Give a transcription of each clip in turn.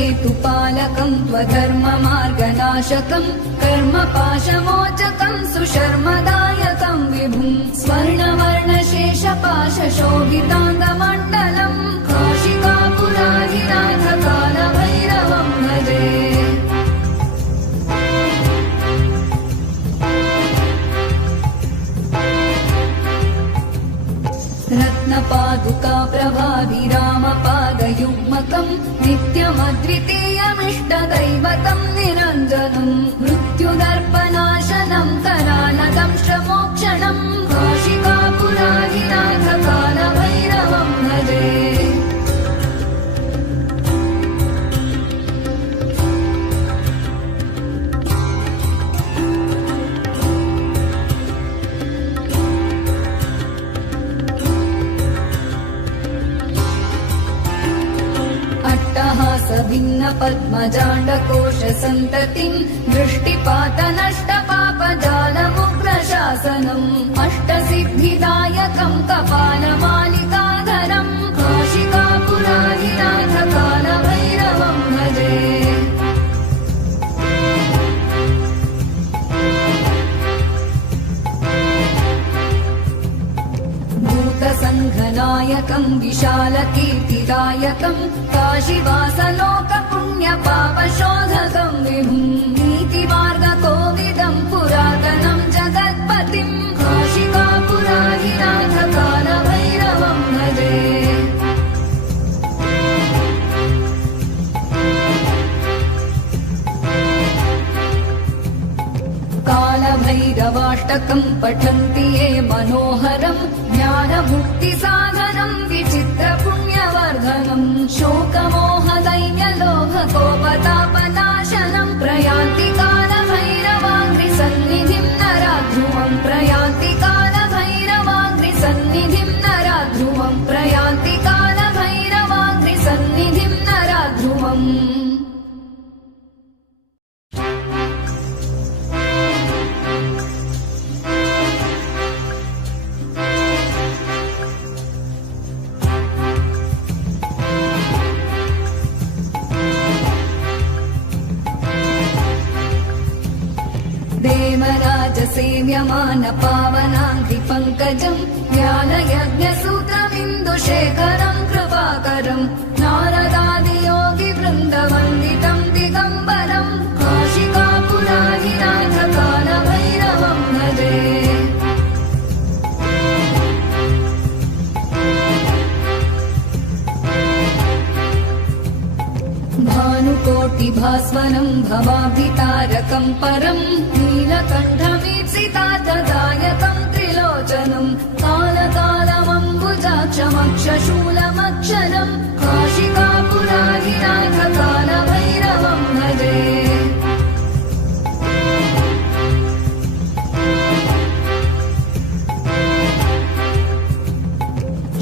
धर्मसेतुपालकं त्वधर्ममार्गनाशकं कर्मपाशमोचकं सुशर्मदायकं विभुं स्वर्णवर्णशेषपाशशोभिताङ्गमण्डलं काशिकापुराधिनाथ कालभैरवं भजे। रत्नपादुका प्रभाभिरामपादयुग्मकं नित्यमद्वितीयमिष्टदैवतं निरञ्जनं मृत्युदर्पनाशनं करालदंष्ट्रमोक्षणं काशिकापुराधिनाथ कालभैरवं भजे। भिन्न पद्मजाण्डकोशसन्ततिं दृष्टिपातनष्टपापजालमुग्रशासनम् अष्टसिद्धिदायकं कपालमालिकाधरं काशिकापुराधिनाथ कालभैरवं भजे। भूतसङ्घनायकं विशालकीर्तिदायकं काशीवासलोकपुण्यपापशोधकं विभुं नीतिमार्गकोविदं पुरातनं जगत्पतिं काशिकापुराधिनाथ कालभैरवं भजे। कालभैरवाष्टकं पठन्ति ये मनोहरं ज्ञानमुक्तिसाधनं विचित्रपुण्यवर्धनं शोकमोहदैन्यलोभकोपतापनाशनं प्रयान्ति कालभैरवाङ्घ्रिसन्निधिं नराध्रुवं प्रयान्ति कालभैरवाङ्घ्रिसन्निधिं नराध्रुवं प्रयान्ति कालभैरवाङ्घ्रिसन्निधिं नराध्रुवम्। देवराजसेव्यमान पावनाङ्घ्रिपङ्कजं ज्ञानयज्ञसूत्रमिन्दुशेखरं कृपाकरं नारदादियोगिवृन्दवन्दितं दिगम्बरं काशिकापुराधिनाथ कालभैरवं भजे। भानुकोटिभास्वरं भवाभितारकं परं नीलकण्ठमीप्सितार्थदायकं त्रिलोचनं कालकालमम्बुजाक्षमक्षशूलमक्षरं काशिकापुराधिनाथ कालभैरवं भजे।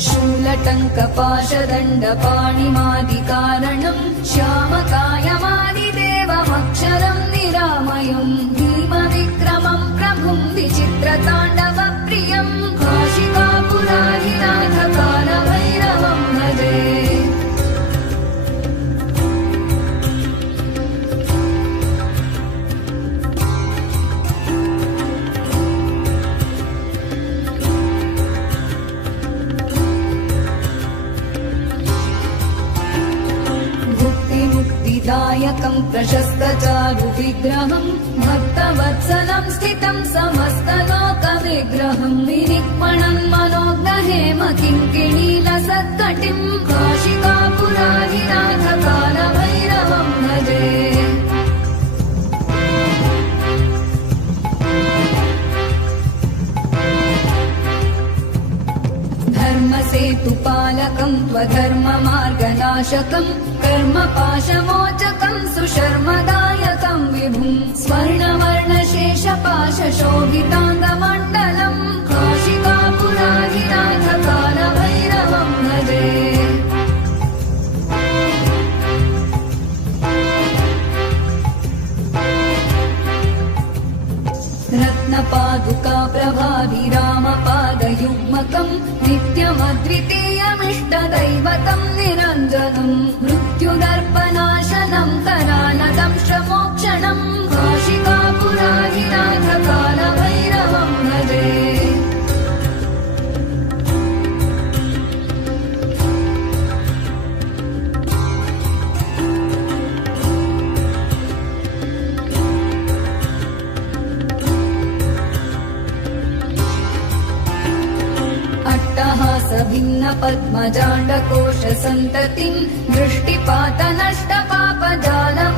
शूलटङ्कपाशदण्डपाणिमादिकारणं श्यामकायमादिदेवमक्षरं निरामयं भीमविक्रमं प्रभुं विचित्रताण्डवप्रियं काशिकापुराधिनाथ कालभैरवं भजे। दायकं प्रशस्तचारुविग्रहं भक्तवत्सलं स्थितं समस्तलोकविग्रहं विनिक्मणं मनोज्ञहेम किङ्किणीलसत्कटिं काशिकापुराधिनाथ कालभैरवं भजे। धर्मसेतुपालकं त्वधर्ममार्गनाशकं कर्मपाशमोचकं सुशर्मदायकं विभुं स्वर्णवर्णशेषपाशशोभिताङ्गमण्डलं काशिकापुराधिनाथ कालभैरवं भजे। रत्नपादुका प्रभाभिरामपादयुग्मकं नित्यमद्वितीयमिष्टदैवतं निरञ्जनं मृत्युदर्पनाशनं भिन्न पद्मजाण्डकोश सन्ततिम् दृष्टिपात नष्ट पापजालम्